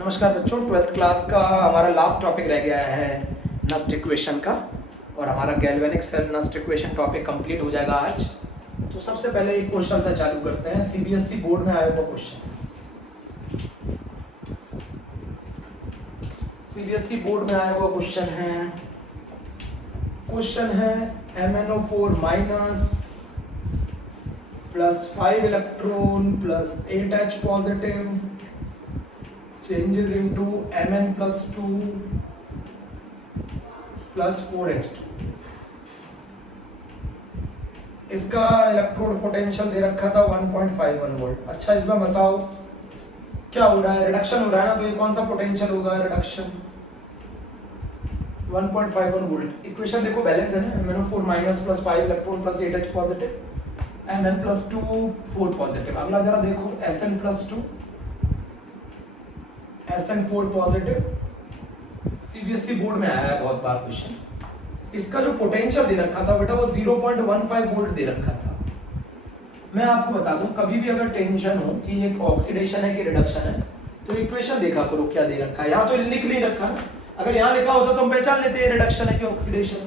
नमस्कार बच्चों, 12th class का हमारा लास्ट टॉपिक रह गया है नस्ट इक्वेशन का और हमारा galvanic cell Nernst equation topic complete हो जाएगा आज। तो सबसे पहले एक क्वेश्चन से चालू करते हैं। सीबीएसई बोर्ड में आया हुआ क्वेश्चन, सीबीएसई बोर्ड में आया हुआ क्वेश्चन है MnO4 minus plus 5 electron plus 8H positive changes into Mn plus 2 plus 4H2। इसका इलेक्ट्रोड पोटेंशियल दे रखा था 1.51 वोल्ट। अच्छा, इस बार बताओ क्या हो रहा है, रिडक्शन हो रहा है ना, तो ये कौन सा पोटेंशियल होगा, रिडक्शन 1.51 वोल्ट। इक्वेशन देखो, बैलेंस है ना, MnO4 minus plus 5 electron plus 8H positive, Mn plus 2 4 positive. अगला जरा देखो, Sn plus 2 SN4 positive. CBSE board में आया है बहुत बार क्वेश्चन। इसका जो पोटेंशियल दे रखा था बेटा वो 0.15 वोल्ट दे रखा था। मैं आपको बता दूं, कभी भी अगर टेंशन हो कि एक ऑक्सीडेशन है कि रिडक्शन है, तो इक्वेशन देखा करो क्या दे रखा है। यहाँ तो लिख नहीं रखा ना, अगर यहाँ लिखा होता तो हम पहचान लेते हैं रिडक्शन है कि ऑक्सीडेशन।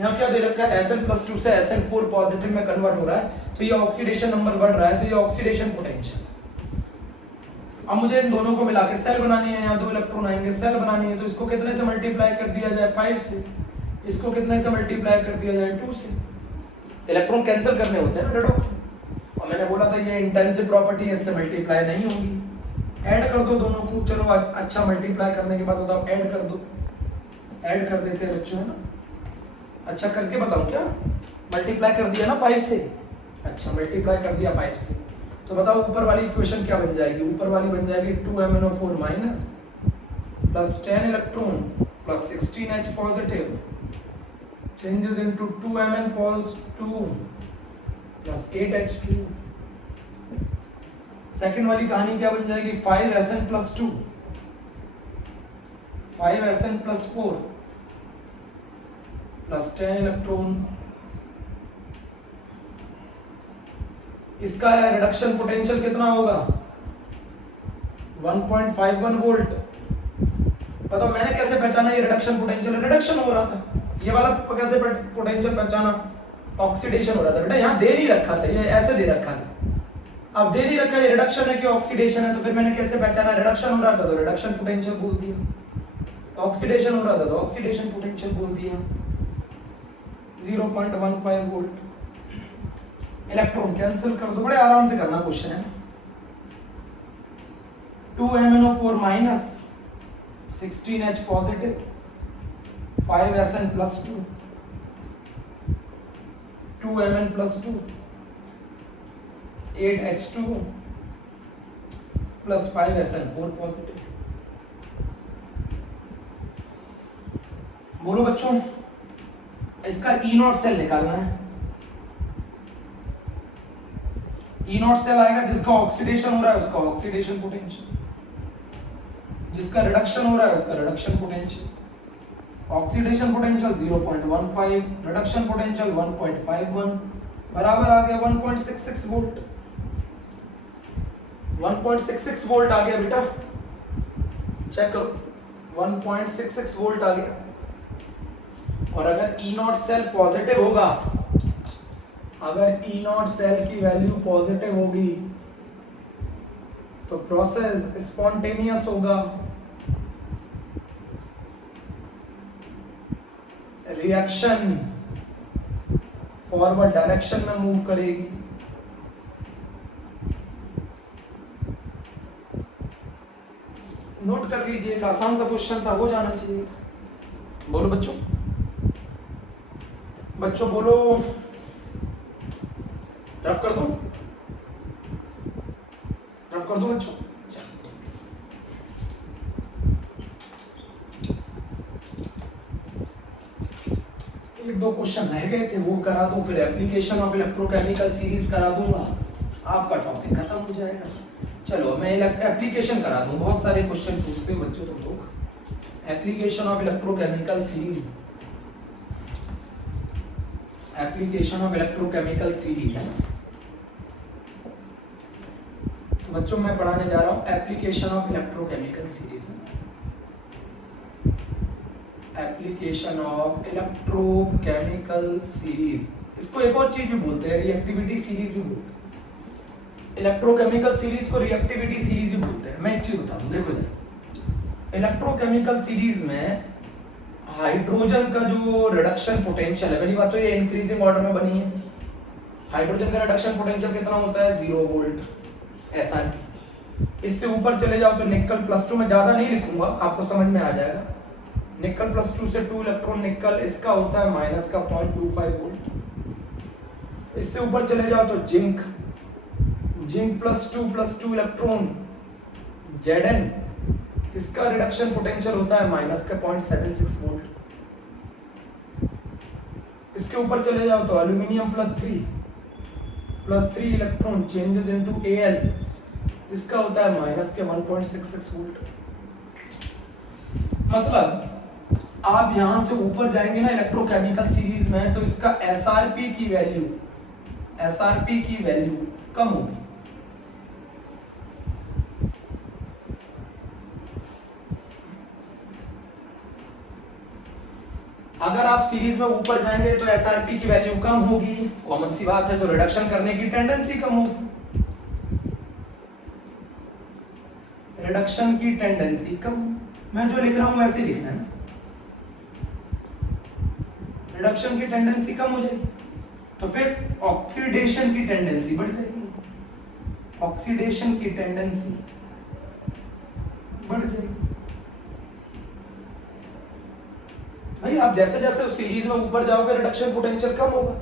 यहाँ क्या दे रखा है, Sn+2 से SN4 पॉजिटिव में कन्वर्ट हो रहा है, तो ये ऑक्सीडेशन नंबर बढ़ रहा है, तो ये ऑक्सीडेशन पोटेंशियल। अब मुझे इन दोनों को मिला के सेल बनानी है, यहाँ 2 इलेक्ट्रॉन आएंगे, सेल बनानी है, तो इसको कितने से मल्टीप्लाई कर दिया जाए 5 से, इसको कितने से मल्टीप्लाई कर दिया जाए 2 से। इलेक्ट्रॉन कैंसिल करने होते हैं ना रेडॉक्स में, और मैंने बोला था ये इंटेंसिव प्रॉपर्टी है, इससे मल्टीप्लाई नहीं होगी। ऐड कर दो दोनों को, चलो अच्छा मल्टीप्लाई करने के बाद बताओ, ऐड कर दो, ऐड कर देते हैं बच्चों, है ना। अच्छा करके बताऊं क्या, मल्टीप्लाई कर दिया ना 5 से, अच्छा मल्टीप्लाई कर दिया 5 से, तो बताओ ऊपर वाली इक्वेशन क्या बन जाएगी। ऊपर वाली बन जाएगी 2MnO4 minus plus 10 electron plus 16H positive changes into 2Mn pause 2 plus 8H2। Second वाली कहानी क्या बन जाएगी, 5Sn plus 2 5Sn plus 4 plus 10 electron. इसका रिडक्शन पोटेंशियल कितना होगा, 1.51 वोल्ट। बताओ मैंने कैसे पहचाना ये रिडक्शन पोटेंशियल, रिडक्शन हो रहा था। ये वाला कैसे पोटेंशियल पहचाना, ऑक्सीडेशन हो रहा था। बेटा यहाँ दे नहीं रखा था, ये ऐसे दे रखा था। अब दे नहीं रखा, ये रिडक्शन है कि ऑक्सीडेशन है, तो फिर मैंने कैसे पहचाना, रिडक्शन हो रहा था तो रिडक्शन पोटेंशियल बोल दिया, ऑक्सीडेशन हो रहा था तो ऑक्सीडेशन पोटेंशियल बोल दिया। 0.15 वोल्ट। इलेक्ट्रॉन कैंसिल कर दो, बड़े आराम से करना क्वेश्चन है। 2MnO4 minus 16H positive 5Sn plus 2 2Mn plus 2 8H2 plus 5Sn4 positive. बोलो बच्चों, इसका E0 सेल निकालना है। E0 सेल आएगा जिसका ऑक्सीडेशन हो रहा है उसका ऑक्सीडेशन पोटेंशियल, जिसका रिडक्शन हो रहा है उसका reduction potential. Oxidation potential 0.15, reduction potential 1.51, बराबर आ गया 1.66 वोल्ट। 1.66 वोल्ट आ गया बेटा, चेक करो 1.66 वोल्ट आ गया। और अगर E0 सेल पॉजिटिव होगा, अगर E0 सेल की वैल्यू पॉजिटिव होगी तो प्रोसेस स्पॉन्टेनियस होगा, रिएक्शन फॉरवर्ड डायरेक्शन में मूव करेगी। नोट कर लीजिए, एक आसान सा क्वेश्चन था, हो जाना चाहिए था। बोलो बच्चों, बच्चों बोलो, रफ कर दो, रफ कर दो बच्चों। एक दो क्वेश्चन रह गए थे वो करा दो, फिर एप्लीकेशन ऑफ इलेक्ट्रोकेमिकल सीरीज करा दूंगा, आपका टॉपिक खत्म हो जाएगा। चलो मैं एप्लीकेशन करा दूं, बहुत सारे क्वेश्चन पूछते हो बच्चों तुम लोग। Application of electrochemical series, application of electrochemical series है ना, बच्चों मैं पढ़ाने जा रहा हूं application of electrochemical series. Application of electrochemical series, इसको एक और चीज भी बोलते हैं, रिएक्टिविटी सीरीज भी बोलते हैं। इलेक्ट्रोकेमिकल सीरीज को रिएक्टिविटी सीरीज भी बोलते हैं। मैं एक चीज बता दूं, देखो जरा, इलेक्ट्रोकेमिकल सीरीज में हाइड्रोजन का जो रिडक्शन पोटेंशियल है, पहली बात तो ये इंक्रीजिंग ऑर्डर में बनी है। हाइड्रोजन का रिडक्शन पोटेंशियल कितना होता है? 0 वोल्ट SR। इससे ऊपर चले जाओ तो निकल +2, में ज्यादा नहीं लिखूंगा, आपको समझ में आ जाएगा। निकल +2 से 2 इलेक्ट्रॉन निकल, इसका होता है माइनस का 0.25 वोल्ट। इससे ऊपर चले जाओ तो जिंक +2 इलेक्ट्रॉन Zn, इसका रिडक्शन पोटेंशियल होता है माइनस का 0.76 वोल्ट। इसके ऊपर चले जाओ तो aluminium +3 electron changes into Al, इसका होता है माइनस के 1.66 वोल्ट। मतलब आप यहां से ऊपर जाएंगे ना इलेक्ट्रोकेमिकल सीरीज में, तो इसका SRP की वैल्यू कम होगी। अगर आप सीरीज में ऊपर जाएंगे तो SRP की वैल्यू कम होगी, कॉमन सी बात है, तो रिडक्शन करने की टेंडेंसी कम होगी। रिडक्शन की टेंडेंसी कम, मैं जो लिख रहा हूं वैसे ही लिखना है ना। रिडक्शन की टेंडेंसी कम हो जाएगी तो फिर ऑक्सीडेशन की टेंडेंसी बढ़ जाएगी। ऑक्सीडेशन की टेंडेंसी बढ़ जाएगी। भाई आप जैसे जैसे उस सीरीज में ऊपर जाओगे रिडक्शन पोटेंशियल कम होगा।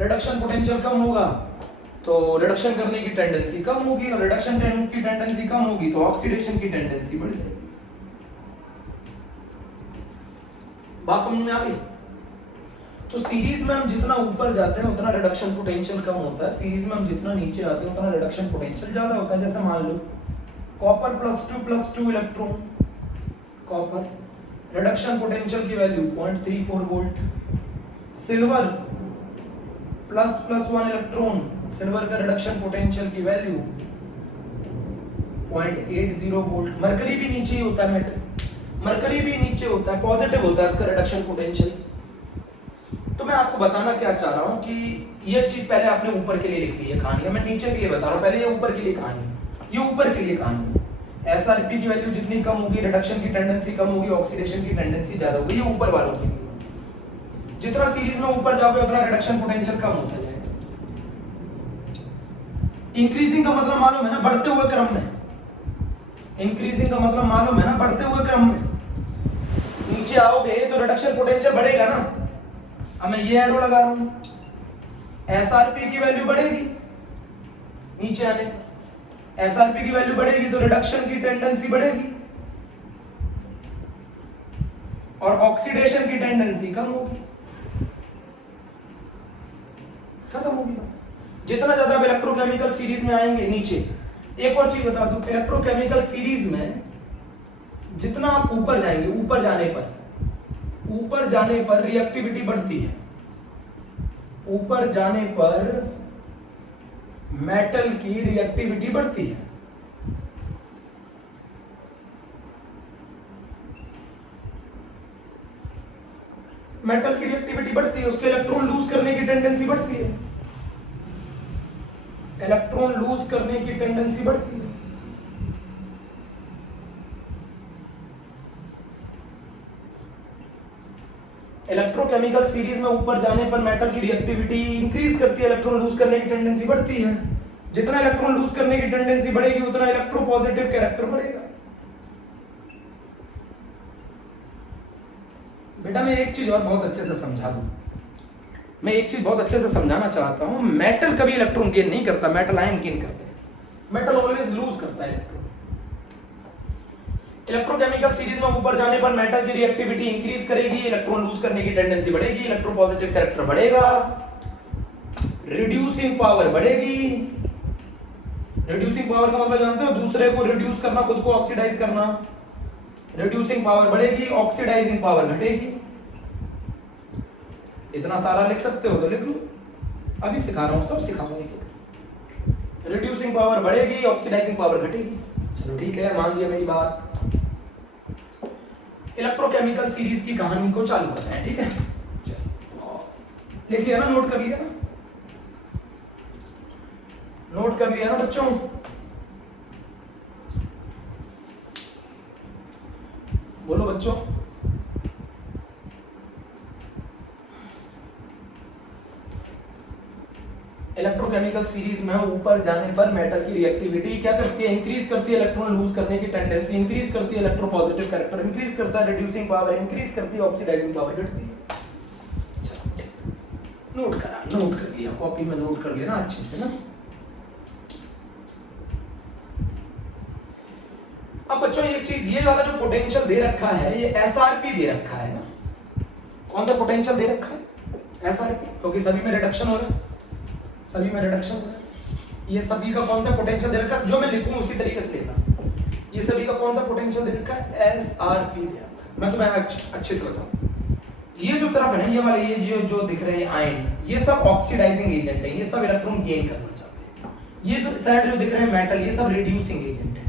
रिडक्शन पोटेंशियल कम होगा तो रिडक्शन करने की टेंडेंसी कम होगी, और रिडक्शन की टेंडेंसी कम होगी तो ऑक्सीडेशन की टेंडेंसी बढ़ जाएगी। बात समझ में आ गई? तो सीरीज में हम जितना ऊपर जाते हैं उतना रिडक्शन पोटेंशियल कम होता है, सीरीज में हम जितना नीचे आते हैं उतना रिडक्शन पोटेंशियल ज्यादा होता है। जैसे मान लो copper +2 electron, copper reduction potential की value 0.34 volt. Silver +1 electron, silver का रिडक्शन पोटेंशियल की वैल्यू 0.80 वोल्ट। मरकरी भी नीचे ही होता है, मेटल मरकरी भी नीचे होता है, पॉजिटिव होता है उसका रिडक्शन पोटेंशियल। तो मैं आपको बताना क्या चाह रहा हूं कि ये चीज पहले आपने ऊपर के लिए लिख ली है कहानी, मैं नीचे के लिए बता रहा हूं। पहले ये ऊपर के लिए कहानी है, ये ऊपर के लिए कहानी है। SRP की वैल्यू जितनी कम होगी रिडक्शन की टेंडेंसी कम होगी, ऑक्सीडेशन की टेंडेंसी ज्यादा होगी, ये ऊपर वालों की। जितना सीरीज में ऊपर जाओगे उतना रिडक्शन पोटेंशियल कम होता जाएगा। इंक्रीजिंग का मतलब मालूम है ना, बढ़ते हुए क्रम में। इंक्रीजिंग का मतलब मालूम है ना, बढ़ते हुए क्रम में। नीचे आओगे तो रिडक्शन पोटेंशियल बढ़ेगा ना। अब मैं ये एरो लगा रहा हूं, SRP की वैल्यू बढ़ेगी नीचे आने पर, SRP की वैल्यू बढ़ेगी तो रिडक्शन की टेंडेंसी बढ़ेगी और ऑक्सीडेशन की टेंडेंसी कम होगी, खत्म होगी बात। जितना ज्यादा आप इलेक्ट्रोकेमिकल सीरीज में आएंगे नीचे, एक और चीज बता दूं, इलेक्ट्रोकेमिकल सीरीज में जितना आप ऊपर जाएंगे, ऊपर जाने पर रिएक्टिविटी बढ़ती है। ऊपर जाने पर मेटल की रिएक्टिविटी बढ़ती है। मेटल की रिएक्टिविटी बढ़ती है, उसके इलेक्ट्रॉन लूज करने की टेंडेंसी बढ़ती है। इलेक्ट्रॉन लूज करने की टेंडेंसी बढ़ती है। इलेक्ट्रोकेमिकल सीरीज में ऊपर जाने पर मेटल की रिएक्टिविटी इंक्रीज करती है, इलेक्ट्रॉन लूज करने की टेंडेंसी बढ़ती है। जितना इलेक्ट्रॉन लूज करने की टेंडेंसी बढ़ेगी उतना इलेक्ट्रोपॉजिटिव कैरेक्टर बढ़ेगा। बेटा मैं एक चीज और बहुत अच्छे से समझा दूं, मैं एक चीज बहुत अच्छे से समझाना चाहता हूं। मेटल कभी इलेक्ट्रॉन गेन नहीं करता, मेटल आयन गेन करते हैं। मेटल ऑलवेज लूज करता है इलेक्ट्रॉन। इलेक्ट्रोकेमिकल सीरीज में ऊपर जाने पर मेटल की रिएक्टिविटी इंक्रीज करेगी, इलेक्ट्रॉन लूज करने की टेंडेंसी बढ़ेगी, इलेक्ट्रोपॉजिटिव कैरेक्टर बढ़ेगा, रिड्यूसिंग पावर बढ़ेगी। रिड्यूसिंग पावर का मतलब जानते हो, दूसरे को रिड्यूस करना, खुद को ऑक्सीडाइज करना। रिड्यूसिंग पावर बढ़ेगी, ऑक्सीडाइजिंग पावर घटेगी। इतना सारा लिख सकते हो तो लिख लो, अभी सिखा रहा हूं, सब सिखाऊंगा। रिड्यूसिंग पावर बढ़ेगी, ऑक्सीडाइजिंग पावर घटेगी। चलो ठीक है, मान लिया मेरी बात। इलेक्ट्रोकेमिकल सीरीज की कहानी को चालू करते हैं, ठीक है। लिख लिया ना, नोट कर लिया ना, नोट कर लिया ना बच्चों। बोलो बच्चों। इलेक्ट्रोकेमिकल सीरीज में ऊपर जाने पर मेटल की रिएक्टिविटी क्या करती है? इंक्रीज करती है, इलेक्ट्रॉन लूज करने की टेंडेंसी इंक्रीज करती है, इलेक्ट्रोपॉजिटिव कैरेक्टर इंक्रीज करता है, रिड्यूसिंग पावर इंक्रीज करती है, ऑक्सीडाइजिंग पावर घटती है। नोट करा, नोट कर लिया, कॉपी में नोट कर लिया ना अच्छे से ना। अब बच्चों एक चीज, ये वाला जो पोटेंशियल दे रखा है ये एसआरपी दे रखा है ना। कौन सा पोटेंशियल दे रखा है? एसआरपी, क्योंकि सभी में रिडक्शन हो रहा है, सभी में रिडक्शन हो रहा है। ये सभी का कौन सा पोटेंशियल दे रखा है? जो मैं लिखूं उसी तरीके से लिखना। ये सभी का कौन सा पोटेंशियल दे रखा है? एसआरपी दे रखा है। मैं तुम्हें अच्छे से बताऊं, ये जो तरफ है ना, ये वाले, ये जो दिख रहे हैं आयन, ये सब ऑक्सीडाइजिंग एजेंट है, ये सब इलेक्ट्रॉन गेन करना चाहते हैं। ये जो साइड जो दिख रहे हैं मेटल, ये सब रिड्यूसिंग एजेंट है,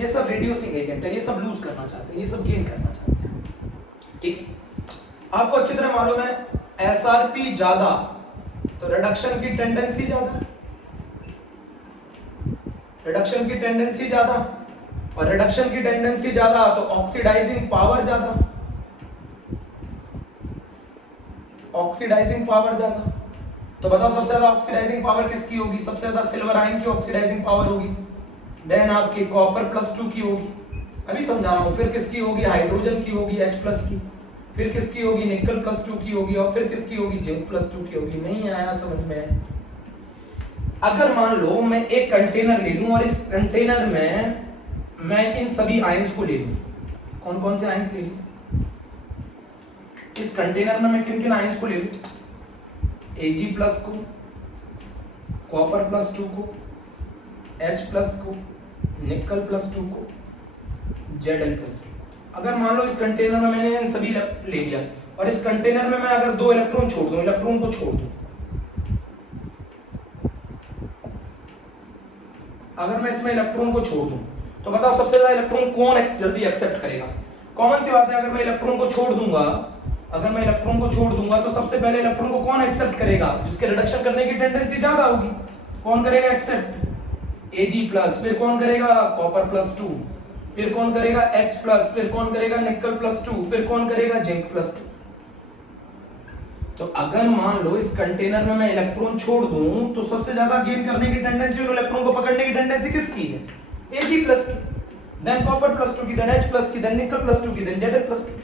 ये सब रिड्यूसिंग एजेंट है, ये सब लूज करना चाहते हैं, ये सब गेन करना चाहते हैं, ठीक है। आपको अच्छी तरह मालूम है एसआरपी ज्यादा तो रिडक्शन की टेंडेंसी ज्यादा, रिडक्शन की टेंडेंसी ज्यादा, और रिडक्शन की टेंडेंसी ज्यादा तो ऑक्सीडाइजिंग पावर ज्यादा, ऑक्सीडाइजिंग पावर ज्यादा। तो बताओ सबसे ज्यादा ऑक्सीडाइजिंग पावर किसकी होगी? सबसे ज्यादा सिल्वर आयन की ऑक्सीडाइजिंग पावर होगी, देन आपकी कॉपर +2 की होगी, अभी समझा रहा हूं। फिर किसकी होगी? हाइड्रोजन की होगी, H+ की। फिर किसकी होगी? निकल +2 की होगी, और फिर किसकी होगी? जिंक +2 की होगी। नहीं आया समझ में? अगर मान लो मैं एक कंटेनर ले लूं और इस कंटेनर में मैं इन सभी आयंस को ले लूं, कौन कौन से आयंस ले लूं? इस कंटेनर में मैं किन किन आयंस को ले लूं? Ag+ को, कॉपर +2 को, H+ को, निकल +2 को, Zn+2। अगर मान लो इस कंटेनर में मैंने इन सभी ले लिया और इस कंटेनर में मैं अगर 2 इलेक्ट्रॉन छोड़ दूं, इलेक्ट्रॉन को छोड़ दूं, अगर मैं इसमें इलेक्ट्रॉन को छोड़ दूं तो बताओ सबसे ज्यादा इलेक्ट्रॉन कौन जल्दी एक्सेप्ट करेगा? कॉमन सी बात है, अगर मैं इलेक्ट्रॉन को छोड़ दूंगा, अगर मैं इलेक्ट्रॉन को छोड़ दूंगा तो सबसे पहले इलेक्ट्रॉन को कौन एक्सेप्ट करेगा? जिसके रिडक्शन करने की टेंडेंसी ज्यादा होगी। कौन करेगा एक्सेप्ट? Ag+, फिर कौन करेगा? कॉपर +2, फिर कौन करेगा? H+, फिर कौन करेगा? निकल +2, फिर कौन करेगा? जिंक +2। तो अगर मान लो इस कंटेनर में मैं इलेक्ट्रॉन छोड़ दूं तो सबसे ज्यादा गेन करने की टेंडेंसी और इलेक्ट्रॉन को पकड़ने की टेंडेंसी किसकी है? Ag+ की, देन कॉपर +2 की, देन H+ की, देन निकल +2 की, देन Zn+2 की।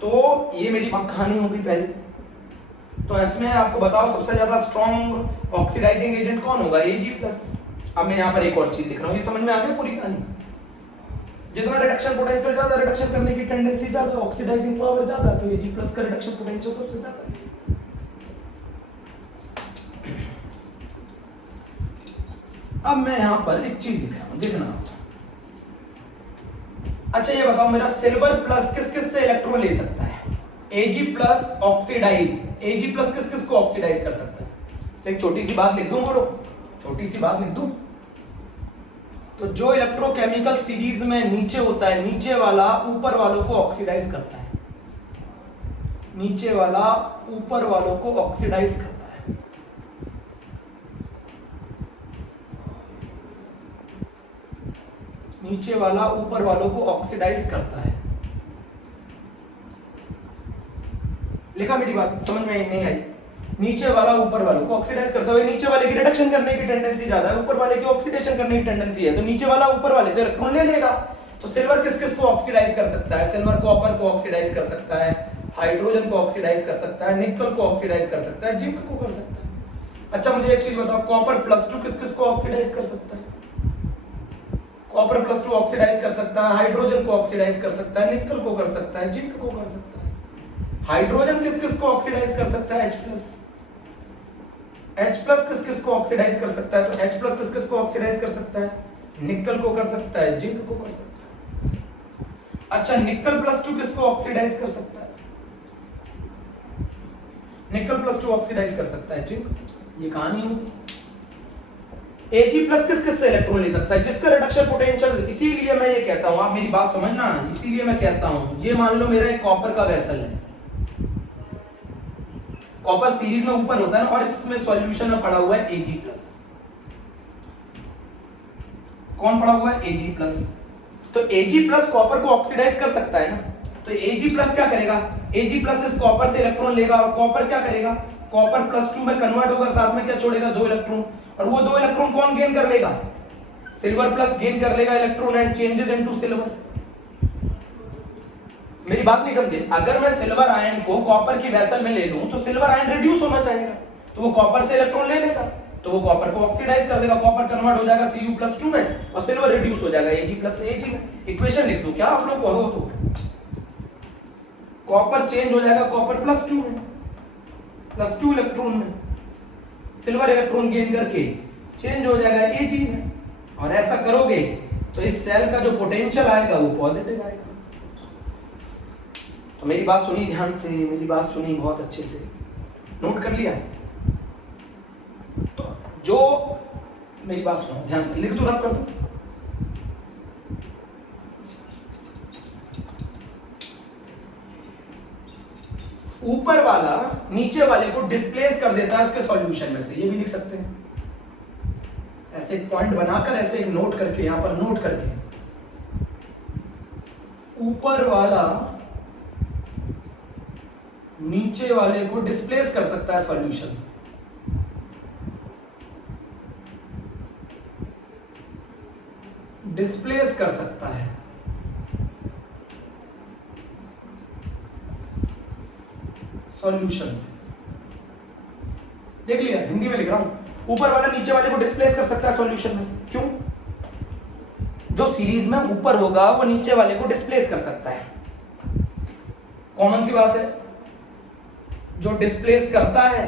तो ये मेरी कहानी होगी पहले। तो इसमें आपको बताओ सबसे ज्यादा स्ट्रॉन्ग ऑक्सीडाइजिंग एजेंट कौन होगा? Ag+। अब मैं यहाँ पर एक और चीज लिख रहा हूँ, ये समझ में आ गई पूरी कहानी? जितना रिडक्शन पोटेंशियल ज्यादा, रिडक्शन करने की टेंडेंसी ज्यादा, ऑक्सीडाइजिंग पावर ज्यादा, तो Ag+ का रिडक्शन पोटेंशियल सबसे ज्यादा है। अब मैं यहाँ पर एक चीज लिख रहा हूँ, देखना। अच्छा ये बताओ मेरा सिल्वर प्लस किस किस से इलेक्ट्रॉन ले सकता है? Ag+ ऑक्सीडाइज, Ag+ किस किस को ऑक्सीडाइज कर सकता है? तो एक छोटी सी बात लिख दूं, बोलो छोटी सी बात लिख दूं। तो जो इलेक्ट्रोकेमिकल सीरीज में नीचे होता है, नीचे वाला ऊपर वालों को ऑक्सीडाइज करता है, नीचे वाला ऊपर वालों को ऑक्सीडाइज करता है। नीचे वाला ऊपर वालों को ऑक्सीडाइज करता है। लिखा मेरी बात? समझ में नहीं आई? नीचे वाला ऊपर वालों को ऑक्सीडाइज करता है। नीचे वाले की रिडक्शन करने की टेंडेंसी ज्यादा है, ऊपर वाले की ऑक्सीडेशन करने की टेंडेंसी है, तो नीचे वाला ऊपर वाले से इलेक्ट्रॉन ले लेगा। तो सिल्वर किस किस को ऑक्सीडाइज कर सकता है? सिल्वर कॉपर को ऑक्सीडाइज कर सकता है, हाइड्रोजन को ऑक्सीडाइज कर सकता है, निकल को ऑक्सीडाइज कर सकता है, जिंक को कर सकता है। अच्छा मुझे एक चीज बताओ, कॉपर +2 किस किस को ऑक्सीडाइज कर सकता है? कॉपर +2 ऑक्सीडाइज कर सकता है, हाइड्रोजन को ऑक्सीडाइज कर सकता है, निकल को कर सकता है, जिंक को कर सकता है। हाइड्रोजन किस किस को ऑक्सीडाइज कर सकता है? H+ किस किस को ऑक्सीडाइज कर सकता है? तो H+ किस किस को ऑक्सीडाइज कर सकता है? निकल को कर सकता है, जिंक को कर सकता है। अच्छा निकल +2 किस को ऑक्सीडाइज कर सकता है? निकल +2 ऑक्सीडाइज कर सकता है जिंक। ये कहानी होगी। Ag प्लस किस किस से इलेक्ट्रॉन ले सकता है? जिसका रिडक्शन पोटेंशियल, इसीलिए मैं ये कहता हूं, आप मेरी बात समझना, इसीलिए मैं कहता हूं, ये मान लो मेरा एक कॉपर का वेसल है, कॉपर सीरीज में ऊपर होता है ना, और इसमें सॉल्यूशन में पड़ा हुआ है Ag प्लस। कौन पड़ा हुआ है? Ag plus. तो Ag प्लस कॉपर को ऑक्सीडाइज कर सकता है ना, तो Ag प्लस क्या करेगा? Ag प्लस इस कॉपर से इलेक्ट्रॉन लेगा और कॉपर क्या करेगा? कॉपर +2 में कन्वर्ट होगा, साथ में क्या छोड़ेगा? 2 इलेक्ट्रॉन। और वो 2 इलेक्ट्रॉन कौन गेन कर लेगा? सिल्वर प्लस गेन कर लेगा electron and changes into silver. मेरी बात नहीं समझे? अगर मैं सिल्वर आयन को कॉपर की वेसल में ले लूं तो सिल्वर आयन रिड्यूस होना चाहेगा, तो वो कॉपर से इलेक्ट्रॉन ले लेगा, तो वो कॉपर को ऑक्सीडाइज कर देगा, कॉपर कन्वर्ट हो जाएगा Cu+2 में और सिल्वर रिड्यूस हो जाएगा Ag प्लस Ag में। इक्वेशन लिख दूं क्या आप लोग को? हो तो कॉपर चेंज हो जाएगा कॉपर +2 में, +2 इलेक्ट्रॉन में, सिल्वर इलेक्ट्रॉन गेन करके चेंज हो जाएगा Ag में। और ऐसा करोगे तो इस सेल का जो पोटेंशियल आएगा वो पॉजिटिव आएगा। तो मेरी बात सुनी ध्यान से, मेरी बात सुनी बहुत अच्छे से, नोट कर लिया? तो जो मेरी बात सुनो ध्यान से, लिख दो, रफ कर दो। ऊपर वाला नीचे वाले को डिस्प्लेस कर देता है उसके सॉल्यूशन में से, ये भी लिख सकते हैं ऐसे एक पॉइंट बनाकर, ऐसे एक नोट करके, यहां पर नोट करके, ऊपर वाला नीचे वाले को डिस्प्लेस कर सकता है सॉल्यूशन से। डिस्प्लेस कर सकता है सॉल्यूशन से। देख लिया? हिंदी में लिख रहा हूं, ऊपर वाला नीचे वाले को डिस्प्लेस कर सकता है सॉल्यूशन में से। क्यों? जो सीरीज में ऊपर होगा वो नीचे वाले को डिस्प्लेस कर सकता है, कॉमन सी बात है। जो डिस्प्लेस करता है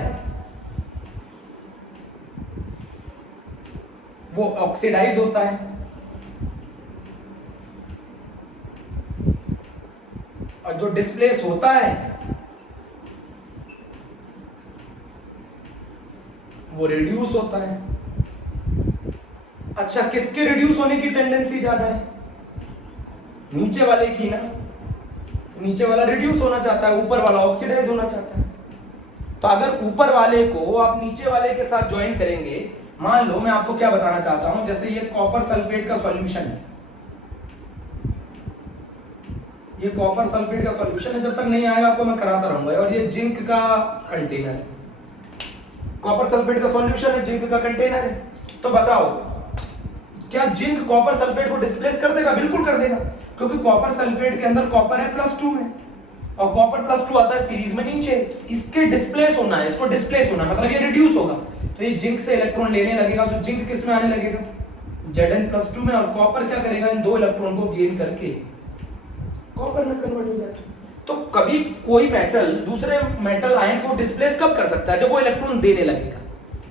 वो ऑक्सीडाइज होता है, और जो डिस्प्लेस होता है वो रिड्यूस होता है। अच्छा, किसके रिड्यूस होने की टेंडेंसी ज्यादा है? नीचे वाले की ना। नीचे वाला रिड्यूस होना चाहता है, ऊपर वाला ऑक्सीडाइज होना चाहता है। तो अगर ऊपर वाले को आप नीचे वाले के साथ ज्वाइन करेंगे, मान लो मैं आपको क्या बताना चाहता हूं, जैसे ये कॉपर सल्फेट का सॉल्यूशन है, ये कॉपर सल्फेट का सॉल्यूशन है, जब तक नहीं आएगा आपको मैं कराता रहूंगा। और ये जिंक का कंटेनर है, कॉपर सल्फेट का सॉल्यूशन है, जिंक का कंटेनर है। तो बताओ क्या जिंक कॉपर सल्फेट को डिस्प्लेस कर देगा? बिल्कुल कर देगा, क्योंकि कॉपर सल्फेट के अंदर कॉपर है +2 में, और कॉपर +2 आता है सीरीज में नीचे। इसके डिस्प्लेस होना है, इसको डिस्प्लेस होना मतलब ये रिड्यूस होगा, तो ये जिंक से इलेक्ट्रॉन लेने लगेगा। तो जिंक किस में आने लगेगा? Zn+2 में, और कॉपर क्या करेगा? इन 2 इलेक्ट्रॉन को गेन करके कॉपर में कन्वर्ट हो जाएगा। तो कभी कोई मेटल दूसरे मेटल आयन को डिस्प्लेस कब कर सकता है? जब वो इलेक्ट्रॉन देने लगेगा।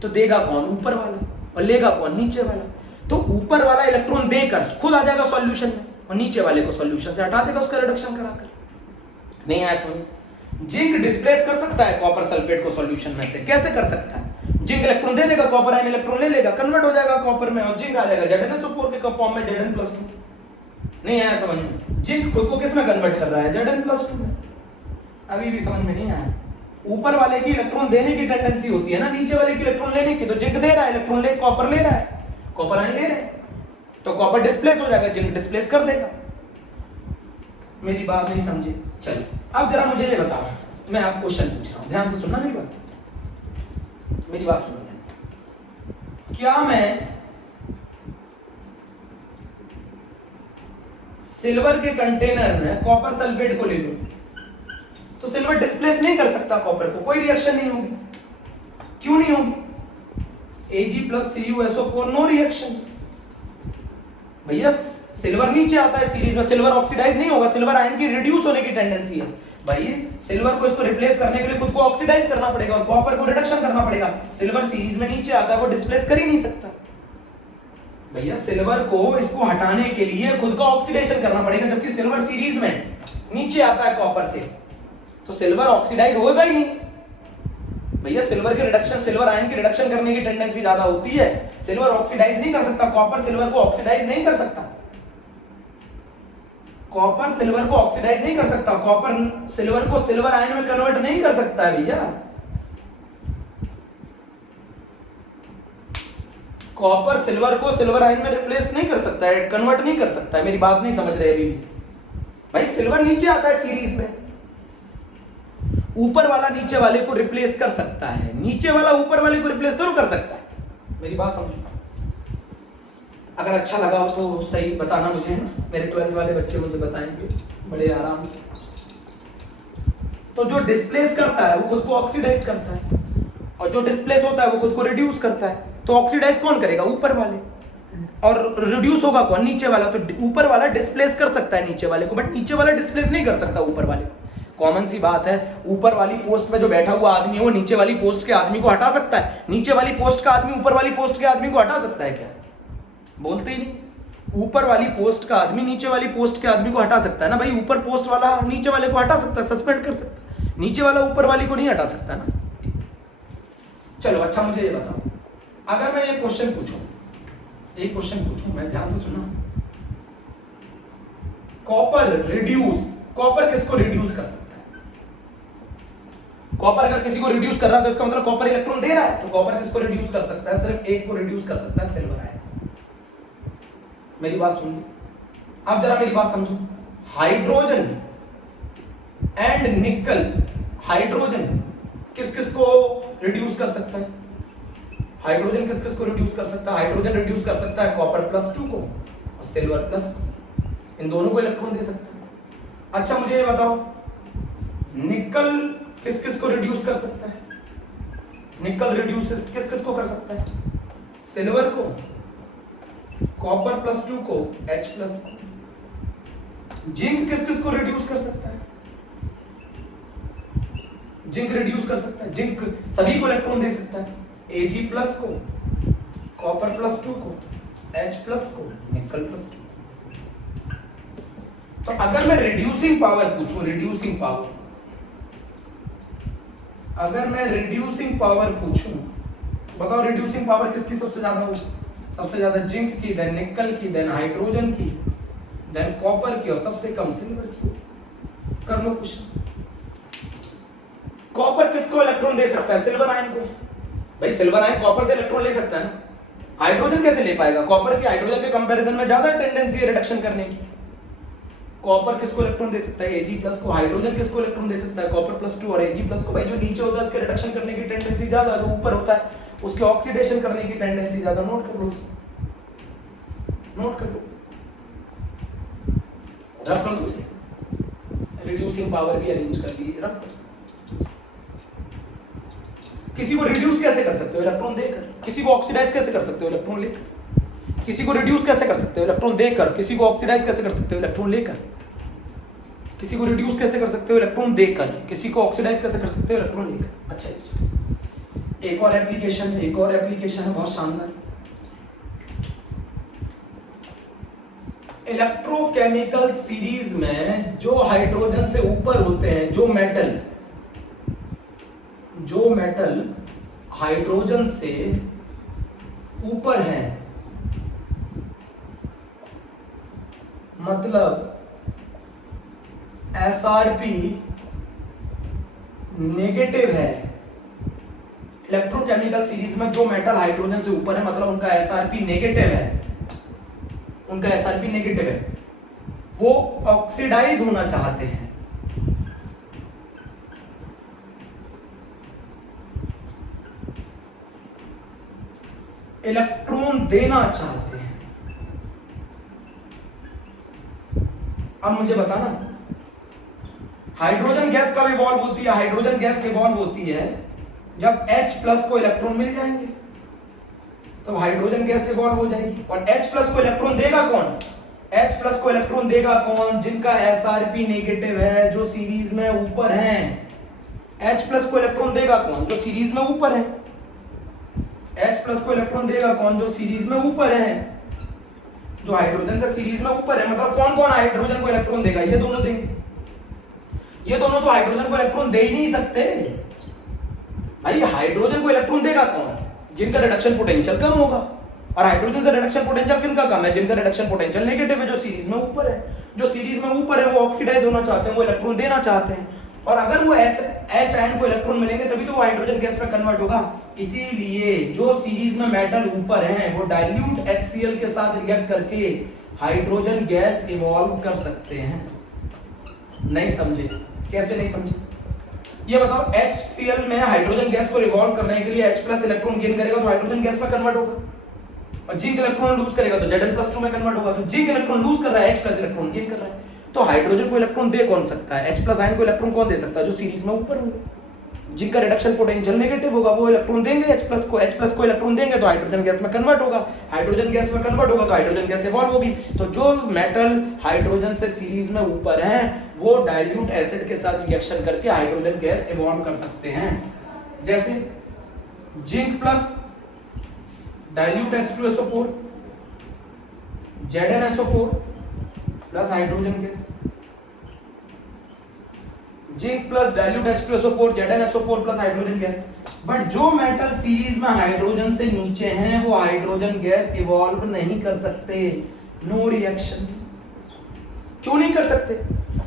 तो देगा कौन? ऊपर वाला, और लेगा कौन? नीचे वाला। तो ऊपर वाला इलेक्ट्रॉन देकर खुद आ जाएगा सॉल्यूशन में, और नीचे वाले को सॉल्यूशन से हटा देगा उसका रिडक्शन कराकर। नहीं आया समझ? जिंक डिस्प्लेस कर सकता है कॉपर सल्फेट को सॉल्यूशन में से। कैसे कर सकता है? जिंक इलेक्ट्रॉन दे देगा, कॉपर आयन इलेक्ट्रॉन ले लेगा, कन्वर्ट हो जाएगा कॉपर में, और जिंक आ जाएगा Zn के फॉर्म में, Zn+2। नहीं आया समझ में? जिंक खुद को किस में कन्वर्ट कर रहा है? Zn+2 में। अभी भी समझ में नहीं आया? ऊपर वाले की इलेक्ट्रॉन देने की टेंडेंसी होती है ना, नीचे वाले की इलेक्ट्रॉन लेने की। तो जिंक दे रहा है इलेक्ट्रॉन, ले कॉपर ले रहा है, कॉपर आयन ले रहे हैं, तो कॉपर डिस्प्लेस हो जाएगा, जिंक डिस्प्लेस कर देगा। मेरी बात नहीं समझे? चलिए अब जरा मुझे ये बताओ, मैं आप क्वेश्चन पूछ रहा हूं, ध्यान से सुनना मेरी बात, मेरी बात सुनो ध्यान से। क्या मैं सिल्वर के कंटेनर में कॉपर सल्फेट को ले लूं तो सिल्वर डिस्प्लेस नहीं कर सकता कॉपर को, कोई रिएक्शन नहीं होगी। क्यों नहीं होगी? Ag+CuSO4 no reaction. भैया सिल्वर नीचे आता है सीरीज में, सिल्वर ऑक्सीडाइज नहीं होगा, सिल्वर आयन की रिड्यूस होने की टेंडेंसी है। भाई सिल्वर को इसको रिप्लेस करने के लिए खुद को ऑक्सीडाइज करना पड़ेगा और कॉपर को रिडक्शन करना पड़ेगा। सिल्वर सीरीज में नीचे आता है, वो डिस्प्लेस कर ही नहीं सकता। भैया सिल्वर को इसको हटाने के लिए खुद का ऑक्सीडेशन करना पड़ेगा, जबकि सिल्वर सीरीज में नीचे आता है कॉपर से, तो सिल्वर ऑक्सीडाइज होगा ही नहीं। भैया सिल्वर के रिडक्शन, सिल्वर आयन की रिडक्शन करने की टेंडेंसी ज्यादा होती है। सिल्वर ऑक्सीडाइज नहीं कर सकता, कॉपर सिल्वर को ऑक्सीडाइज नहीं कर सकता, कॉपर सिल्वर को ऑक्सीडाइज नहीं कर सकता, कॉपर सिल्वर को सिल्वर आयन में कन्वर्ट नहीं कर सकता है भैया। कॉपर सिल्वर को सिल्वर आयन में रिप्लेस नहीं कर सकता है, कन्वर्ट नहीं कर सकता है। मेरी बात नहीं समझ रहे अभी भाई। सिल्वर नीचे आता है सीरीज में, ऊपर वाला नीचे वाले को रिप्लेस कर सकता है, नीचे वाला ऊपर वाले को रिप्लेस तो कर सकता है। मेरी बात समझो। अगर अच्छा लगा हो तो सही बताना मुझे, मेरे 12th वाले बच्चे मुझे बताएंगे बड़े आराम से। तो जो डिस्प्लेस करता है वो खुद को ऑक्सीडाइज करता है, और जो डिस्प्लेस होता है वो खुद को रिड्यूस करता है। तो ऑक्सीडाइज कौन करेगा? ऊपर वाले, और रिड्यूस होगा कौन? नीचे वाला। तो ऊपर वाला डिस्प्लेस कर सकता है नीचे वाले को, बट नीचे वाला डिस्प्लेस नहीं कर सकता ऊपर वाले को। कॉमन सी बात है, ऊपर वाली पोस्ट पे जो बैठा हुआ आदमी है वो नीचे वाली पोस्ट के आदमी को हटा सकता है? नीचे वाली पोस्ट का आदमी ऊपर वाली पोस्ट के आदमी को हटा सकता है क्या? बोलते ही नहीं। ऊपर वाली पोस्ट का आदमी नीचे वाली पोस्ट के आदमी को हटा सकता है ना भाई। ऊपर पोस्ट वाला नीचे वाले को हटा सकता है, सस्पेंड कर सकता है, नीचे वाला ऊपर वाली को नहीं हटा सकता ना। चलो अच्छा, मुझे ये बताओ, अगर मैं ये क्वेश्चन पूछूं, एक क्वेश्चन पूछूं, मैं ध्यान से सुना। कॉपर रिड्यूस, कॉपर किसको रिड्यूस कर सकता है? कॉपर अगर किसी को रिड्यूस कर रहा है तो इसका मतलब कॉपर इलेक्ट्रॉन दे रहा है। तो कॉपर किसको रिड्यूस कर सकता है? सिर्फ एक को रिड्यूस कर सकता है, सिल्वर आयन। मेरी बात सुनिए, अब जरा मेरी बात समझो। हाइड्रोजन एंड निकल, हाइड्रोजन किस किस को रिड्यूस कर सकता है? हाइड्रोजन किस किस को रिड्यूस कर सकता है? हाइड्रोजन रिड्यूस कर सकता है कॉपर +2 को और सिल्वर +, इन दोनों को इलेक्ट्रॉन दे सकता है। अच्छा मुझे ये बताओ, निकल किस किस को रिड्यूस कर सकता है? निकल रिड्यूस किस किस को कर सकता है? सिल्वर को, कॉपर +2 को, H+ को। जिंक किस किस को रिड्यूस कर सकता है? जिंक रिड्यूस कर सकता है, जिंक सभी को इलेक्ट्रॉन दे सकता है, Ag+ को, कॉपर +2 को, H+ को, निकल +2। तो अगर मैं रिड्यूसिंग पावर पूछूं, रिड्यूसिंग पावर, अगर मैं रिड्यूसिंग पावर पूछूं, बताओ रिड्यूसिंग पावर किसकी सबसे ज्यादा होगी? सबसे ज्यादा जिंक की, देन निकल की, देन हाइड्रोजन की, देन कॉपर की, और सबसे कम सिल्वर की। कर लो क्वेश्चन। कॉपर किसको इलेक्ट्रॉन दे सकता है? सिल्वर आयन को। भाई सिल्वर आयन कॉपर से इलेक्ट्रॉन ले सकता है ना, हाइड्रोजन कैसे ले पाएगा? कॉपर के हाइड्रोजन के कंपैरिजन में ज्यादा टेंडेंसी है रिडक्शन करने की। कॉपर किसको इलेक्ट्रॉन दे सकता है? Ag+ को। हाइड्रोजन किसको इलेक्ट्रॉन दे सकता है? कॉपर +2 और Ag+ को। भाई जो नीचे होता है उसके रिडक्शन करने की टेंडेंसी ज्यादा, जो ऊपर होता है उसके ऑक्सीडेशन करने की टेंडेंसी ज्यादा। नोट कर लो इसको, नोट कर लो, रख लो इसे। रिड्यूसिंग पावर भी अरेंज कर दी, रख लो। किसी को रिड्यूस कैसे कर सकते हो? इलेक्ट्रॉन देकर। किसी को ऑक्सीडाइज कैसे कर सकते हो? इलेक्ट्रॉन लेकर। किसी को रिड्यूस कैसे कर सकते हो? इलेक्ट्रॉन देकर। किसी को ऑक्सीडाइज कैसे कर सकते हो? इलेक्ट्रॉन लेकर। किसी को रिड्यूस कैसे कर सकते हो? इलेक्ट्रॉन देकर। किसी को ऑक्सीडाइज कैसे कर सकते हो? इलेक्ट्रॉन लेकर। अच्छा, एक और एप्लीकेशन है, एक और एप्लीकेशन है बहुत शानदार। इलेक्ट्रोकेमिकल सीरीज में जो हाइड्रोजन से ऊपर होते हैं, जो मेटल हाइड्रोजन से ऊपर हैं, मतलब SRP नेगेटिव है। इलेक्ट्रोकेमिकल सीरीज में जो मेटल हाइड्रोजन से ऊपर है, मतलब उनका SRP नेगेटिव है, उनका SRP नेगेटिव है, वो ऑक्सीडाइज होना चाहते हैं। इलेक्ट्रॉन देना चाहते हैं। अब मुझे बताना, हाइड्रोजन गैस कब इवॉल्व होती है? हाइड्रोजन गैस इवॉल्व होती है जब H+ को इलेक्ट्रॉन मिल जाएंगे, तो हाइड्रोजन गैस इवॉल्व हो जाएगी। और H+ को इलेक्ट्रॉन देगा कौन? H+ को इलेक्ट्रॉन देगा कौन? जिनका SRP नेगेटिव है, जो सीरीज में ऊपर हैं। H+ को इलेक्ट्रॉन देगा कौन? जो सीरीज में ऊपर है। H+ को इलेक्ट्रॉन देगा कौन? जो सीरीज में ऊपर है, जो हाइड्रोजन से सीरीज में ऊपर है। मतलब कौन कौन हाइड्रोजन को इलेक्ट्रॉन देगा? ये दोनों देंगे। ये दोनों तो हाइड्रोजन को इलेक्ट्रॉन दे ही नहीं सकते। भाई हाइड्रोजन को इलेक्ट्रॉन देगा कौन? जिनका रिडक्शन पोटेंशियल कम होगा। और हाइड्रोजन से रिडक्शन पोटेंशियल किनका कम है? जिनका रिडक्शन पोटेंशियल नेगेटिव है, जो सीरीज में ऊपर है। जो सीरीज में ऊपर है वो ऑक्सीडाइज होना चाहते हैं, वो इलेक्ट्रॉन देना चाहते हैं। और अगर वो H आयन को इलेक्ट्रॉन मिलेंगे तभी तो वो हाइड्रोजन गैस में कन्वर्ट होगा। इसीलिए जो सीरीज में मेटल ऊपर हैं वो डाइल्यूट HCl के साथ रिएक्ट करके हाइड्रोजन गैस इवॉल्व कर सकते हैं। नहीं समझे? कैसे नहीं समझे? ये बताओ, HCl में हाइड्रोजन गैस को रिवॉल्व करने के लिए H+ इलेक्ट्रॉन गेन करेगा तो हाइड्रोजन गैस में कन्वर्ट होगा, और जिंक इलेक्ट्रॉन लूज करेगा तो Zn+2 में कन्वर्ट होगा। तो जिंक इलेक्ट्रॉन लूज कर रहा है, H+ इलेक्ट्रॉन गेन कर रहा है। तो हाइड्रोजन को इलेक्ट्रॉन दे कौन सकता है? H+ आयन को इलेक्ट्रॉन कौन दे सकता है? जो सीरीज में ऊपर होंगे, जिनका रिडक्शन पोटेंशियल नेगेटिव होगा, वो इलेक्ट्रॉन देंगे H+ को। H+ को इलेक्ट्रॉन देंगे तो हाइड्रोजन गैस में कन्वर्ट होगा। हाइड्रोजन गैस में कन्वर्ट होगा तो हाइड्रोजन गैस इवॉल्व होगी। तो जो मेटल हाइड्रोजन से सीरीज में ऊपर हैं वो डाइल्यूट एसिड के साथ रिएक्शन करके हाइड्रोजन गैस इवॉल्व कर सकते हैं। जैसे zinc plus dilute H2SO4 ZnSO4 plus hydrogen gas, zinc plus dilute H2SO4 ZnSO4 plus hydrogen gas. But जो मेटल सीरीज में हाइड्रोजन से नीचे हैं वो हाइड्रोजन गैस इवॉल्व नहीं कर सकते। No reaction. क्यों नहीं कर सकते?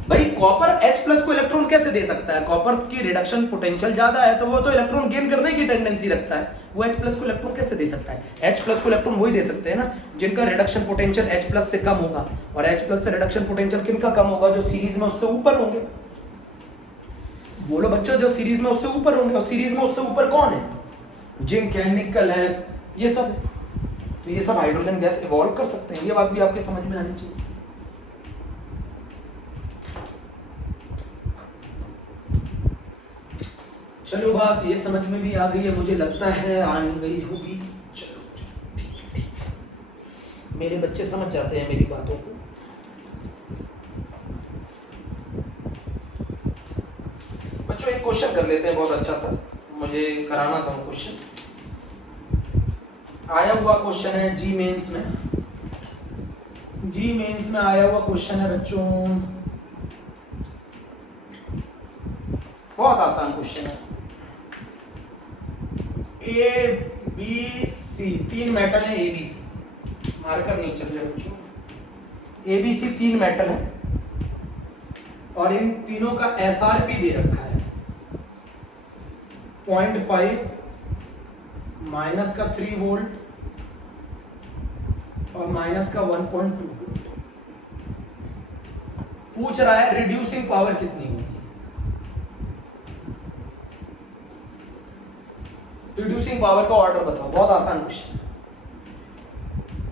भाई कॉपर H+ को इलेक्ट्रॉन कैसे दे सकता है? कॉपर की रिडक्शन पोटेंशियल ज्यादा है तो वो तो इलेक्ट्रॉन गेन करने की टेंडेंसी रखता है, वो H+ को इलेक्ट्रॉन कैसे दे सकता है? H+ को इलेक्ट्रॉन वही दे सकते हैं ना जिनका रिडक्शन पोटेंशियल H+ से कम होगा। और H+ से रिडक्शन पोटेंशियल किनका कम होगा? जो सीरीज में उससे ऊपर होंगे। बोलो बच्चों, जो सीरीज में उससे ऊपर होंगे। और सीरीज में उससे ऊपर कौन है? जिंक है, निकल है, ये सब। तो ये सब हाइड्रोजन गैस इवॉल्व कर सकते हैं। ये बात भी आपके समझ में आनी चाहिए। चलो, बात ये समझ में भी आ गई है, मुझे लगता है आ गई होगी। चलो ठीक। मेरे बच्चे समझ जाते हैं मेरी बातों को। बच्चों एक क्वेश्चन कर लेते हैं, बहुत अच्छा सा, मुझे कराना था क्वेश्चन। आया हुआ क्वेश्चन है जी मेंस में। जी मेंस में आया हुआ क्वेश्चन है बच्चों, बहुत आसान क्वेश्चन है। ए बी सी तीन मेटल है। ए बी सी मार्कर नहीं चल रहे बच्चों। ए बी सी तीन मेटल है और इन तीनों का एसआरपी दे रखा है 0.5 माइनस का 3 वोल्ट और माइनस का 1.2 वोल्ट। पूछ रहा है रिड्यूसिंग पावर कितनी होगी। रिड्यूसिंग पावर का ऑर्डर बताओ, बहुत आसान क्वेश्चन।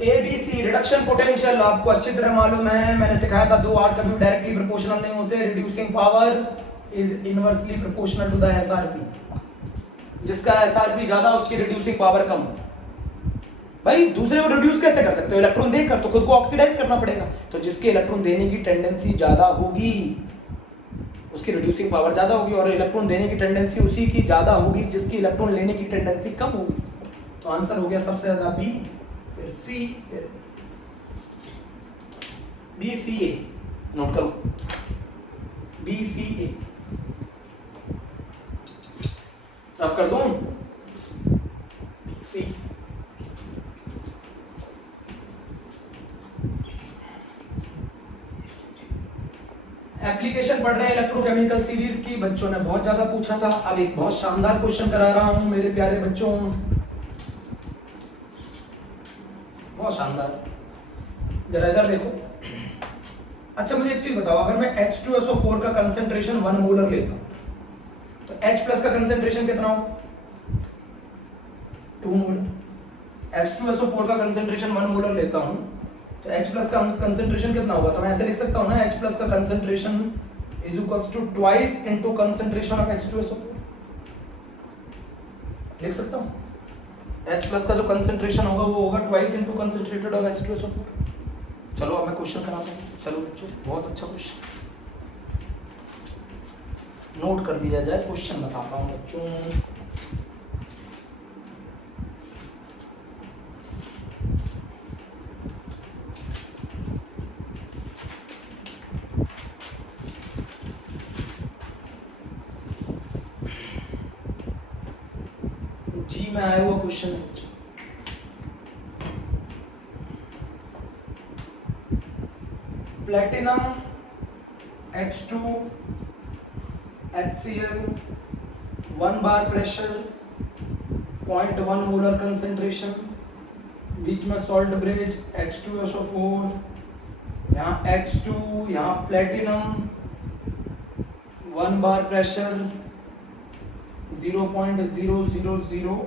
एबीसी रिडक्शन पोटेंशियल आपको अच्छी तरह मालूम है, मैंने सिखाया था 2 R कभी डायरेक्टली प्रोपोर्शनल नहीं होते। Reducing power is inversely proportional to the SRP. जिसका एसआरपी ज्यादा उसकी रिड्यूसिंग पावर कम। भाई दूसरे को रिड्यूस कैसे कर सकते हो? इलेक्ट्रॉन देकर तो खुद को ऑक्सीडाइज करना पड़ेगा। तो जिसके इलेक्ट्रॉन देने की टेंडेंसी ज्यादा होगी उसकी रिड्यूसिंग पावर ज्यादा होगी, और इलेक्ट्रॉन देने की टेंडेंसी उसी की ज्यादा होगी जिसकी इलेक्ट्रॉन लेने की टेंडेंसी कम होगी। तो आंसर हो गया सबसे ज्यादा बी, फिर सी, फिर बी सी ए। नोट करो, बी सी ए। अब कर दूं बी सी। एप्लीकेशन पढ़ रहे हैं इलेक्ट्रोकेमिकल सीरीज की, बच्चों ने बहुत ज्यादा पूछा था। अब एक बहुत शानदार क्वेश्चन करा रहा हूं मेरे प्यारे बच्चों, बहुत शानदार। जरा इधर देखो। अच्छा मुझे एक चीज बताओ, अगर मैं H2SO4 का कंसेंट्रेशन 1 मोलर लेता हूं तो H+ का कंसेंट्रेशन कितना होगा? 2 मोलर। H2SO4 का कंसेंट्रेशन 1 मोलर लेता हूं तो H+ का कंसेंट्रेशन कितना होगा? तो मैं ऐसे लिख सकता हूं ना, H+ का concentration is equals to twice into concentration of H2SO4। लिख सकता हूं H+ का जो कंसेंट्रेशन होगा वो होगा twice into concentrated of H2SO4। चलो अब मैं क्वेश्चन कराता हूं। चलो बच्चों, बहुत अच्छा क्वेश्चन, नोट कर लिया जाए। क्वेश्चन बताता हूं बच्चों। में आया हुआ क्वेश्चन है। प्लेटिनम H2 HCl 1 बार प्रेशर 0.1 मोलर कंसेंट्रेशन, बीच में सॉल्ट ब्रिज H2SO4, यहाँ H2, यहाँ प्लेटिनम 1 बार प्रेशर 0.0005,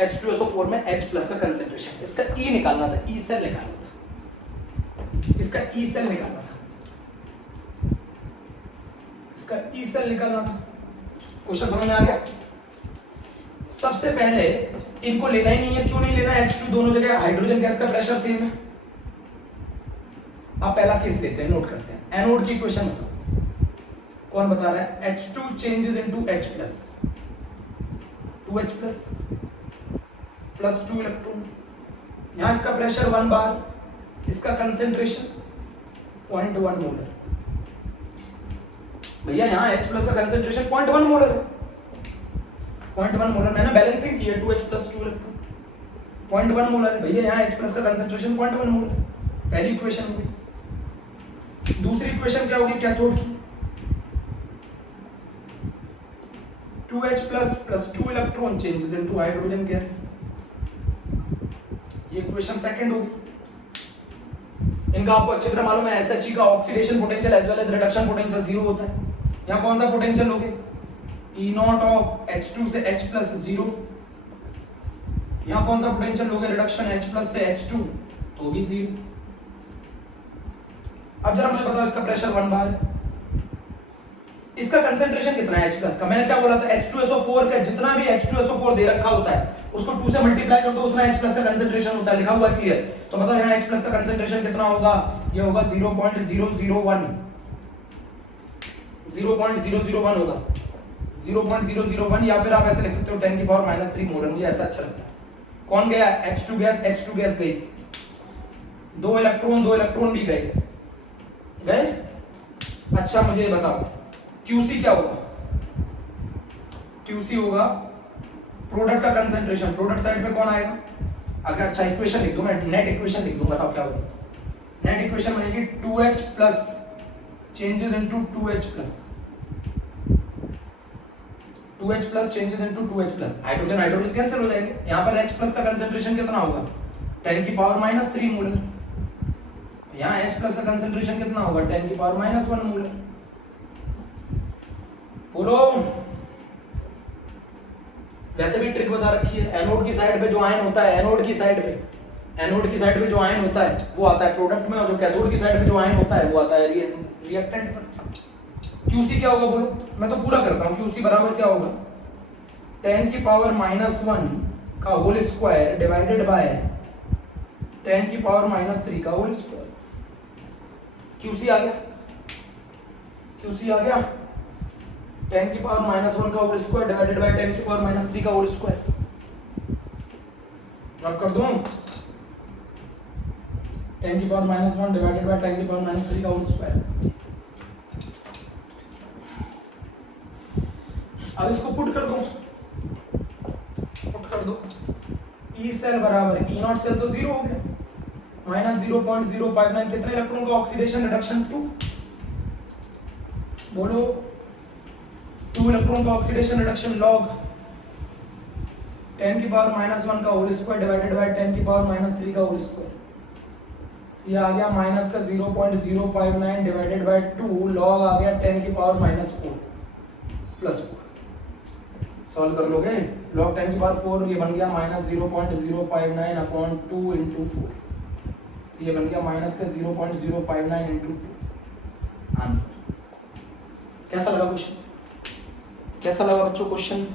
H2SO4 में H प्लस का कंसेंट्रेशन, इसका E निकालना था, E सेल निकालना था, इसका E सेल निकालना था, इसका E सेल निकालना था। क्वेश्चन समझ में आ गया? सबसे पहले इनको लेना ही नहीं है। क्यों नहीं लेना? H2 दोनों जगह हाइड्रोजन गैस का प्रेशर सेम है। आप पहला केस लेते हैं, नोट करते हैं। एनोड की इक्वेशन बताओ, कौन बता रहा है? H2 changes into H plus, 2H plus plus 2 electron, यहां इसका प्रेशर 1 बार, इसका कंसेंट्रेशन 0.1 मोलर। भैया यहाँ H प्लस का कंसेंट्रेशन 0.1 मोलर है, 0.1 मोलर। मैंने बैलेंसिंग की है, 2H प्लस 2 इलेक्ट्रॉन, 0.1 मोलर। भैया यहाँ H प्लस का कंसेंट्रेशन 0.1 मोलर। पहली इक्वेशन हो गई। दूसरी इक्वेशन क्या होगी कैथोड की? 2H plus plus 2 electron changes into hydrogen gas, ये इक्वेशन सेकंड होगी। इनका आपको अच्छी तरह मालूम है, SHE का oxidation potential as well as reduction potential zero होता है। यहाँ कौन सा पोटेंशियल लोगे? E0 ऑफ H2 से H प्लस 0। यहाँ कौन सा पोटेंशियल लोगे? रिडक्शन H प्लस से H2, तो भी 0। अब जरा मुझे बताओ, इसका प्रेशर 1 बार है, इसका कंसेंट्रेशन कितना है H प्लस का? मैंने क्या बोला था? H2SO4 का जितना भी H2SO4 दे रखा होता है उसको 2 से मल्टीप्लाई कर दो, उतना H प्लस का कंसेंट्रेशन होता है, लिखा हुआ क्लियर। तो बताओ यहाँ H प्लस का कंसेंट्रेशन कितना होगा? ये होगा 0.001, 0.001 होगा, 0.001, या फिर आप ऐसे लिख सकते हो 10 की पावर -3 मोलर। मुझे ऐसा अच्छा लगता है। कौन गया? H2 गैस गई, 2 इलेक्ट्रॉन भी गए। अच्छा मुझे बताओ QC क्या होगा? QC होगा प्रोडक्ट का कंसेंट्रेशन। प्रोडक्ट साइड पे कौन आएगा? अगर अच्छा इक्वेशन लिख दूं, मैं नेट इक्वेशन लिख दूं, बताओ क्या होगी? नेट इक्वेशन बनेगी 2H plus changes into 2H plus, 2H plus changes into 2H plus. Hydrogen cancel हो जाएंगे। यहाँ पर H प्लस का कंसेंट्रेशन कितना होगा? 10 की पावर -3 मोलर। यहाँ H प्लस का कंसेंट्रेशन कितना होगा? 10 की पावर -1 मोलर। बोलो। वैसे भी ट्रिक बता रखी है, एनोड की साइड पे जो आयन होता है, एनोड की साइड पे जो आयन होता है वो आता है प्रोडक्ट में, और जो कैथोड की साइड पे जो आयन होता है वो आता है रिएक्टेंट पर। QC क्या होगा बोलो? मैं तो पूरा करता हूँ। QC बराबर क्या होगा? 10 की पावर -1 का होल स्क्वायर डिवाइडेड बाय 10 की पावर -3 का होल स्क्वायर। QC आ गया, 10 की पावर -1 का होल स्क्वायर डिवाइडेड बाय 10 की पावर -3 का होल स्क्वायर। रफ कर दूं, 10 की पावर -1 डिवाइडेड बाय 10 की पावर -3 का होल स्क्वायर। अब इसको पुट कर दो, E सेल बराबर E0 सेल तो 0 हो गया, -0.059। कितने इलेक्ट्रॉन का ऑक्सीडेशन रिडक्शन? 2। बोलो, 2 इलेक्ट्रॉन का ऑक्सीडेशन रिडक्शन लॉग 10 की पावर -1 का होल स्क्वायर डिवाइडेड बाय 10 की पावर -3 का होल स्क्वायर। ये आ गया माइनस का 0.059 डिवाइडेड बाय 2 लॉग आ गया 10 की पावर -4 प्लस 4। सॉल्व कर लोगे, लॉग 10 की पावर 4 ये बन गया -0.059 अपॉन 2 इंटू 4, ये बन गया माइनस का 0.059 इंटू 2 आंसर। कैसा लगा क्वेश्चन? कैसा लगा बच्चों क्वेश्चन?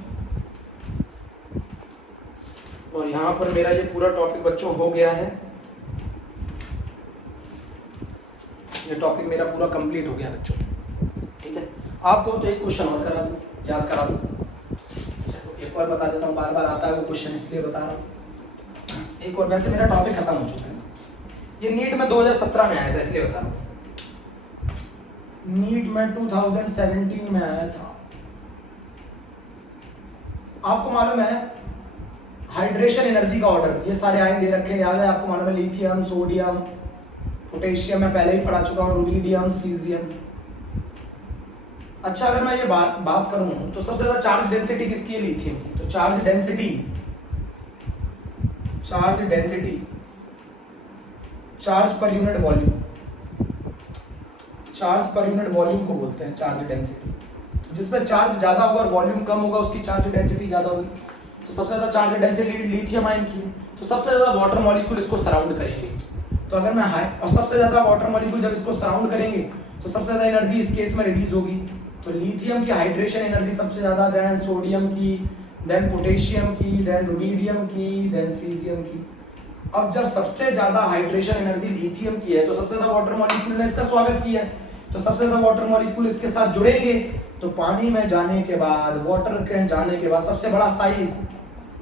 और यहाँ पर मेरा ये पूरा टॉपिक बच्चों हो गया है, ये टॉपिक मेरा पूरा कंप्लीट हो गया बच्चों। ठीक है, आपको तो एक क्वेश्चन और करा दूँ, याद करा दूँ। एक और बता देता हूँ, बार बार आता है वो क्वेश्चन इसलिए बता रहा हूँ। एक और, वैसे मेरा टॉपिक खत्म हो चुका है, ये नीट में 2017 में आया था इसलिए बता रहा हूँ। नीट में 2017 में आया था, आपको मालूम है हाइड्रेशन एनर्जी का ऑर्डर, ये सारे आयन दे रखे हैं, याद है आपको मालूम है, लिथियम, सोडियम, पोटेशियम मैं पहले ही पढ़ा चुका हूँ, रुबिडियम, सीजियम। अच्छा अगर मैं ये बात करूं तो सबसे ज्यादा चार्ज डेंसिटी किसकी है? लिथियम की। तो charge density charge per unit volume, charge per unit volume को बोलते हैं चार्ज डेंसिटी। तो जिसमें चार्ज ज्यादा होगा और वॉल्यूम कम होगा उसकी चार्ज डेंसिटी ज्यादा होगी। तो सबसे ज्यादा चार्ज डेंसिटी लिथियम आयन की है। तो सबसे ज्यादा वाटर मॉलिक्यूल इसको सराउंड करेंगे। तो अगर मैं और सबसे ज्यादा वाटर मॉलिक्यूल जब इसको सराउंड करेंगे तो सबसे ज्यादा एनर्जी इस केस में रिलीज होगी। तो लिथियम की हाइड्रेशन एनर्जी सबसे ज्यादा, देन सोडियम की, देन पोटेशियम की, देन रुबिडियम की, देन सीजियम की। अब जब सबसे ज्यादा हाइड्रेशन एनर्जी लिथियम की है तो सबसे ज्यादा वाटर मॉलिक्यूल ने इसका स्वागत किया है। तो सबसे ज्यादा वाटर मॉलिक्यूल इसके साथ जुड़ेंगे। तो पानी में जाने के बाद, वाटर के जाने के बाद सबसे बड़ा साइज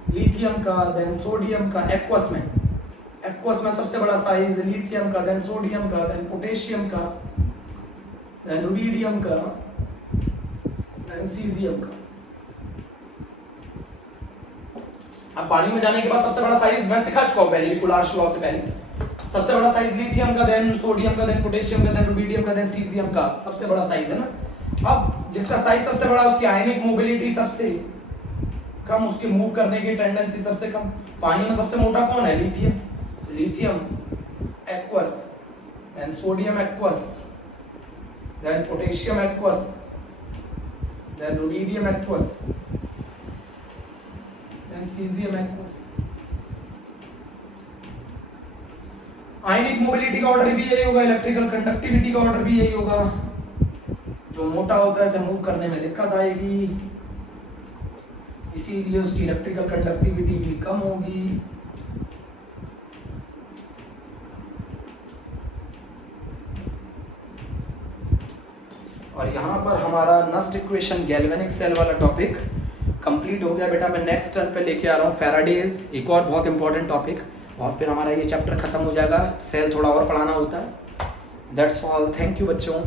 लिथियम का, देन सोडियम का, एक्वस में सबसे बड़ा साइज लिथियम का, देन सोडियम का, देन पोटेशियम का, देन रुबिडियम का, देन सीजियम का। अब पानी में जाने के बाद सबसे बड़ा साइज मैं सिखा चुका हूं पहले भी, कुलार्श लॉ से पहले। सबसे बड़ा साइज लिथियम का, देन सोडियम का, देन पोटेशियम का, देन रुबिडियम का, देन सीजियम का, सबसे बड़ा साइज है ना। अब जिसका साइज सबसे बड़ा उसकी आयनिक मोबिलिटी सबसे कम, उसकी मूव करने की टेंडेंसी सबसे कम। पानी में सबसे मोटा कौन है? Lithium aqueous, then sodium aqueous, then potassium aqueous, then rubidium aqueous, then caesium aqueous. Ionic mobility का ऑर्डर भी यही होगा, इलेक्ट्रिकल कंडक्टिविटी का ऑर्डर भी यही होगा। जो मोटा होता है उसे मूव करने में दिक्कत आएगी, इसीलिए उसकी इलेक्ट्रिकल कंडक्टिविटी भी कम होगी। और यहाँ पर हमारा नस्ट इक्वेशन गैल्वेनिक सेल वाला टॉपिक कंप्लीट हो गया बेटा। मैं नेक्स्ट टर्न पे लेके आ रहा हूँ फैराडेज, एक और बहुत इंपॉर्टेंट टॉपिक, और फिर हमारा ये चैप्टर खत्म हो जाएगा। सेल थोड़ा और पढ़ाना होता है। दैट्स ऑल, थैंक यू बच्चों।